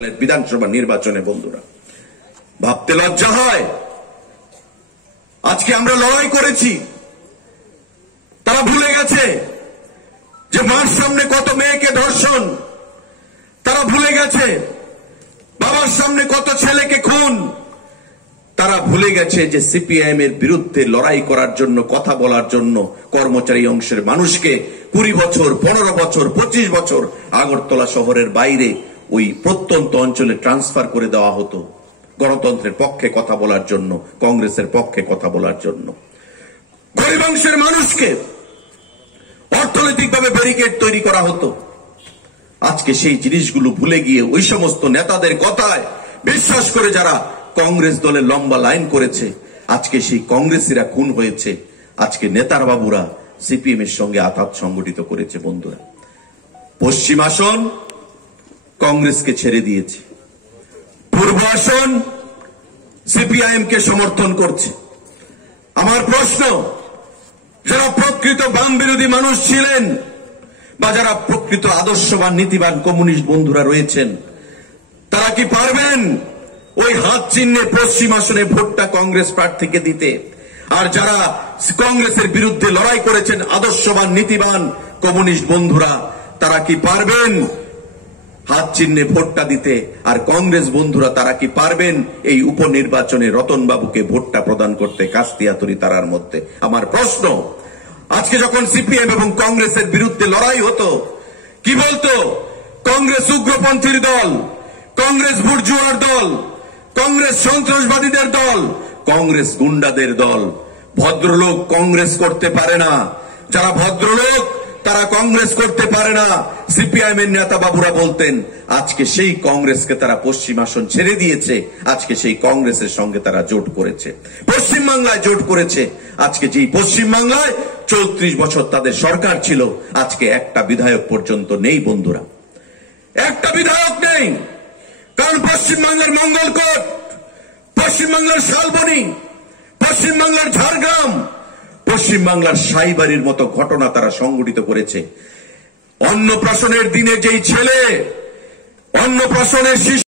বিধানসভা নির্বাচনে বন্ধুরা ভাবতে লজ্জা হয়। আজকে আমরা লড়াই করেছি, তারা ভুলে গেছে যে মার সামনে কত মেয়েকে ধর্ষণ, তারা ভুলে গেছে বাবার সামনে কত ছেলেকে খুন, তারা ভুলে গেছে যে সিপিআইএম এর বিরুদ্ধে লড়াই করার জন্য, কথা বলার জন্য কর্মচারী অংশের মানুষকে 20 বছর, 15 বছর, 25 বছর আগরতলা শহরের বাইরে ওই প্রত্যন্ত অঞ্চলে ট্রান্সফার করে দেওয়া হতো গণতন্ত্রের পক্ষে কথা বলার জন্য, কংগ্রেসের পক্ষে কথা বলার জন্য। গরিব অংশের মানুষকে অর্থনৈতিকভাবে ব্যারিকেড তৈরি করা হতো। আজকে সেই জিনিসগুলো ভুলে গিয়ে ওই সমস্ত নেতাদের কথায় বিশ্বাস করে যারা কংগ্রেস দলে লম্বা লাইন করেছে, আজকে সেই কংগ্রেসীরা খুন হয়েছে। আজকে নেতার বাবুরা সিপিএম এর সঙ্গে আঘাত সংগঠিত করেছে। বন্ধুরা, পশ্চিম আসন কংগ্রেসকে ছেড়ে দিয়েছে, পূর্ব আসন সিপিআইএম কে সমর্থন করছে। আমার প্রশ্ন, যারা প্রকৃত বাম বিরোধী মানুষ ছিলেন বা যারা প্রকৃত আদর্শবান নীতিবান কমিউনিস্ট বন্ধুরা রয়েছেন, তারা কি পারবেন ওই হাত চিহ্নে পশ্চিম আসনে ভোটটা কংগ্রেস প্রার্থীকে দিতে? আর যারা কংগ্রেসের বিরুদ্ধে লড়াই করেছেন, আদর্শবান নীতিবান কমিউনিস্ট বন্ধুরা, তারা কি পারবেন হাত চিহ্নে ভোটটা দিতে? আর কংগ্রেস বন্ধুরা তারা কি পারবেন এই উপনির্বাচনে রতন বাবুকে ভোটটা প্রদান করতে কাস্তিয়াতরি তারার মধ্যে? আমার প্রশ্ন, আজকে যখন সিপিএম এবং কংগ্রেসের বিরুদ্ধে লড়াই হতো, কি বলতো? কংগ্রেস উগ্রপন্থীর দল, কংগ্রেস বুর্জুয়ার দল, কংগ্রেস সন্ত্রাসবাদীদের দল, কংগ্রেস গুন্ডাদের দল। ভদ্রলোক কংগ্রেস করতে পারে না, যারা ভদ্রলোক তারা কংগ্রেস করতে পারে না। সিপিআইএম এর নেতা বাবুরা বলতেন, আজকে সেই কংগ্রেসকে তারা পশ্চিম আসন ছেড়ে দিয়েছে, আজকে সেই কংগ্রেসের সঙ্গে তারা জোট করেছে, পশ্চিমবাংলায় জোট করেছে। আজকে যেই পশ্চিমবাংলায় 34 বছর তাদের সরকার ছিল, আজকে একটা বিধায়ক পর্যন্ত নেই। বন্ধুরা, একটা বিধায়ক নেই, কারণ পশ্চিমবাংলার মঙ্গলকোট, পশ্চিমবাংলার শালবনী, পশ্চিমবাংলার ঝাড়গ্রাম, পশ্চিমবাংলার সাইবাড়ির মতো ঘটনা তারা সংঘটিত করেছে। অন্নপ্রাশনের দিনে যেই ছেলে, অন্নপ্রাশনের শিশু